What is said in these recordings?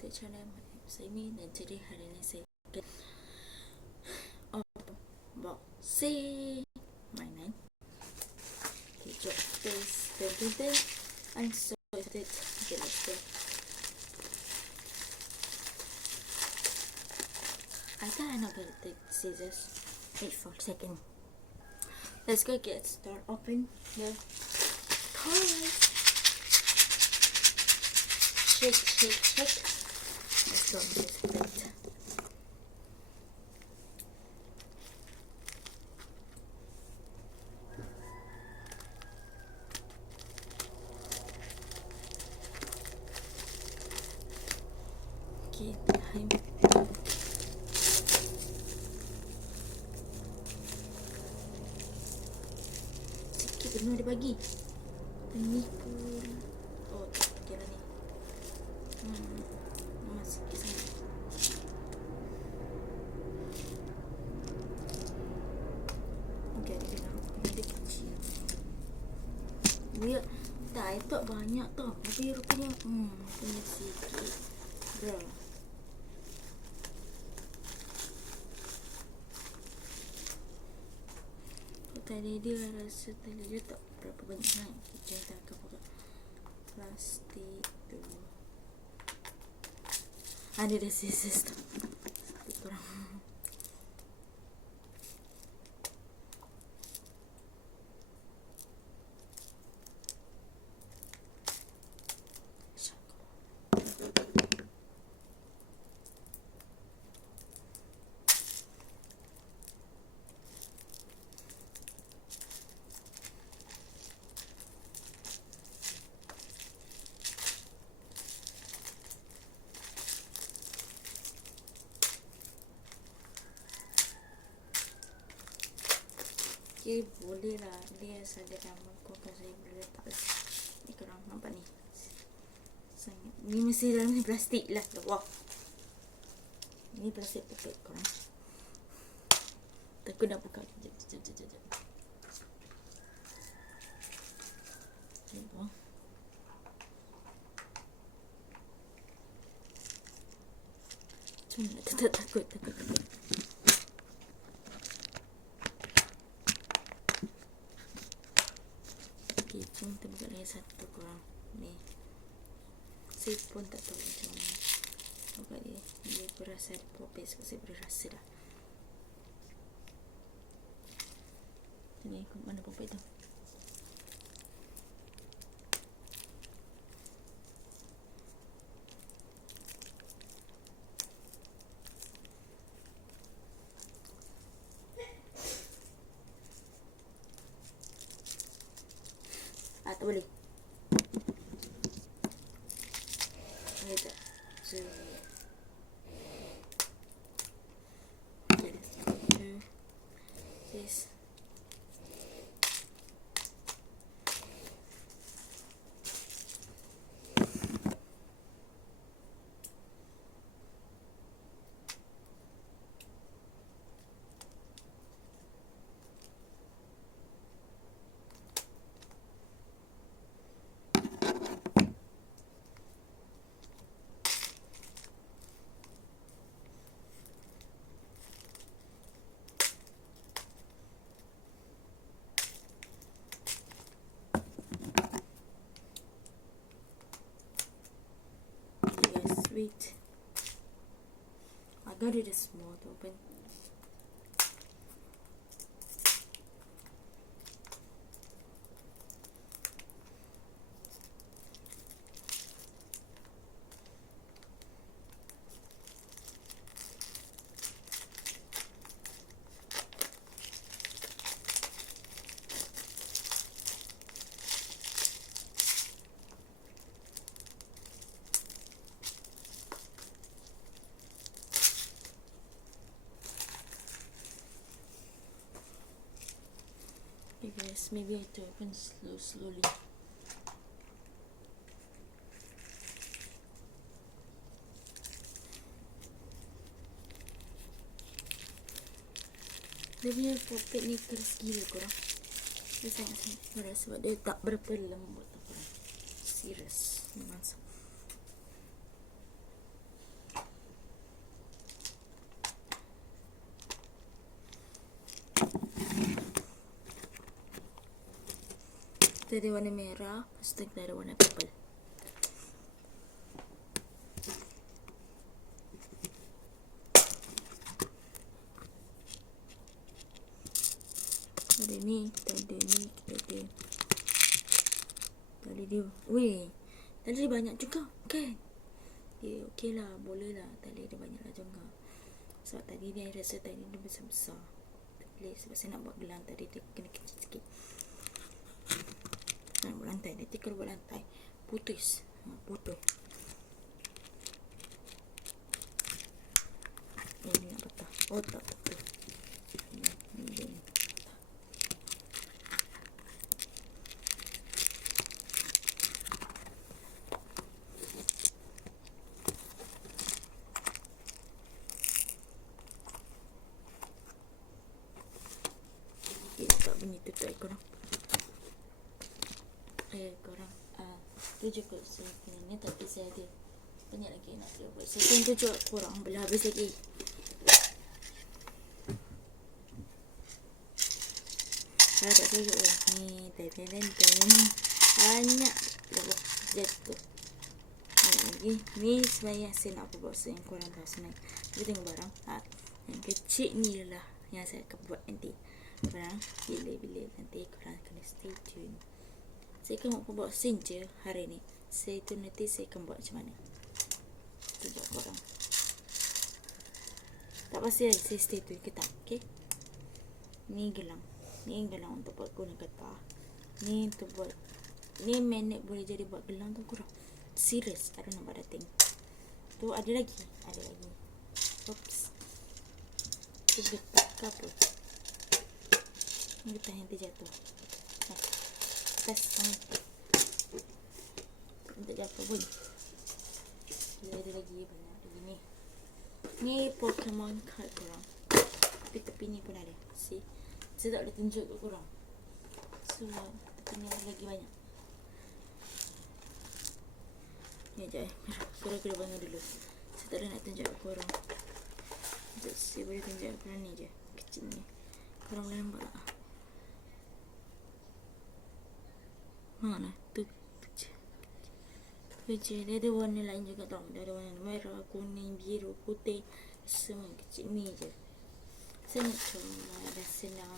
to channel saya ni. Dan jadi hari ni saya unboxing mainan. Okay, jom face. I'm so excited. Okay, let's go. I thought I'm not gonna take scissors. Wait for a second. Let's go get started. Open the toys. Shake. Let's go get it. Okay, time. Sikit penuh dia bagi. Ini pun. Oh, okay lah ni. Sikit sangat. Okay, dia kecil. Dia tak, I thought banyak tau. Tapi rupanya punya sikit. Bro. Tadi dia rasa tadi dia tak berapa banyak sangat. Kita akan buka plastik tu. Ada dah scissors tu. Satu kurang. Okay, boleh lah. Dia ada gambar aku akan saya boleh letak. Ni korang nampak ni. Sangat. Ni mesti dalam ni plastik lah. Wah. Ni plastik poket korang. Takut nak buka. Sekejap. Tengok. Cuma tak takut. Okay, cuma kita buka lagi satu korang. Ni. Saya pun tak tahu macam mana. Buka dia. Dia berasa ada popet. Saya boleh rasa dah. Ni, mana popet tu? Tak boleh. Ni tak. Okay, let's do this. Wait. I got it small to open. Okay guys, maybe I have to open slowly. Dia punya popet ni keras gila korang. Dia sangat-sangat keras sebab dia tak berapa lembut tau korang. Serius. Memang Kita ada warna merah. Lepas tu kita ada warna purple. Ada ni, kita ada ni, kita ada tali dia. Weh, tali dia banyak juga kan? Ya, okey lah, boleh lah. Tali dia banyak lah juga. Sebab tadi ni, saya rasa tali dia besar-besar. Boleh, sebab saya nak buat gelang tadi dia kena kecil sikit. Nak buat lantai, nanti kalau buat lantai putus, putus. Ini nak patah. Oh, tak patah. Ini. Tak bunyi tutup korang. Korang tu je kot saya punya ni, tapi saya ada banyak lagi nak buat. Saya pun tunjuk korang, boleh habis lagi. Saya tak tunjuk lah. Ni, banyak jatuh. Banyak lagi. Ni sebenarnya saya nak buat yang korang tahu sebenarnya. Kita tengok barang. Yang kecil ni lah yang saya akan buat nanti. Korang bila nanti korang kena stay tune. Saya akan buat scene je hari ni. Saya tu nanti saya akan buat macam mana. Tunjuk korang. Tak pasti lagi saya stay tune ke tak. Okay. Ni gelang. Ni gelang untuk buat guna getah. Ni untuk buat. Ni magnet boleh jadi buat gelang tu korang. Serius. I don't know about that thing. Tu ada lagi. Oops. Tu getah ke apa. Ni getah yang terjatuh. Tes tak jatuh pun. Dia ada lagi banyak lagi ni. Ni Pokemon card korang. Tepi ni pun ada. See? Saya tak boleh tunjuk kat korang. So tepi ni ada lagi banyak. Ni sekejap korang kena bangun dulu. Saya tak ada nak tunjuk kat korang. Sekejap saya boleh tunjuk kat korang ni je. Kecil ni. Korang boleh nampak tak? Mana? Tu je. Dia ada warna lain juga tau. Dia ada warna merah, kuning, biru, putih. Semua kecil ni je. Saya nak cuba dah senang.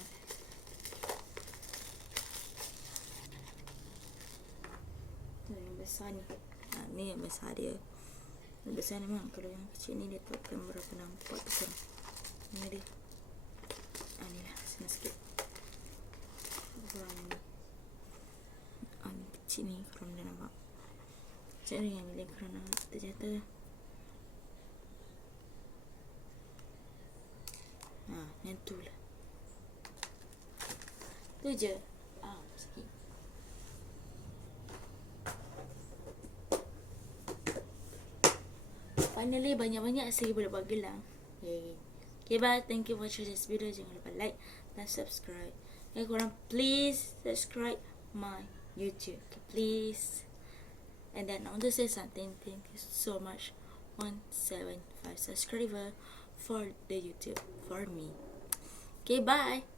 Tu yang besar ni. Ni yang besar dia. Yang besar ni memang. Kalau yang kecil ni dia takkan berapa nampak tu korang. Ni dia. Ni lah. Senang sikit. Warna ni. Ni kecil ni korang dah nampak. Macam mana yang bila korang nak terjatuh. Yang tu lah. Tu je. Sikit. Finally banyak-banyak saya boleh buat gelang. Yay. Okay, bye. Thank you for watching this video. Jangan lupa like dan subscribe. Okay, korang please subscribe my YouTube. Okay, please. And then I want to say something. Thank you so much. 175 subscriber for the YouTube for me. Okay, bye.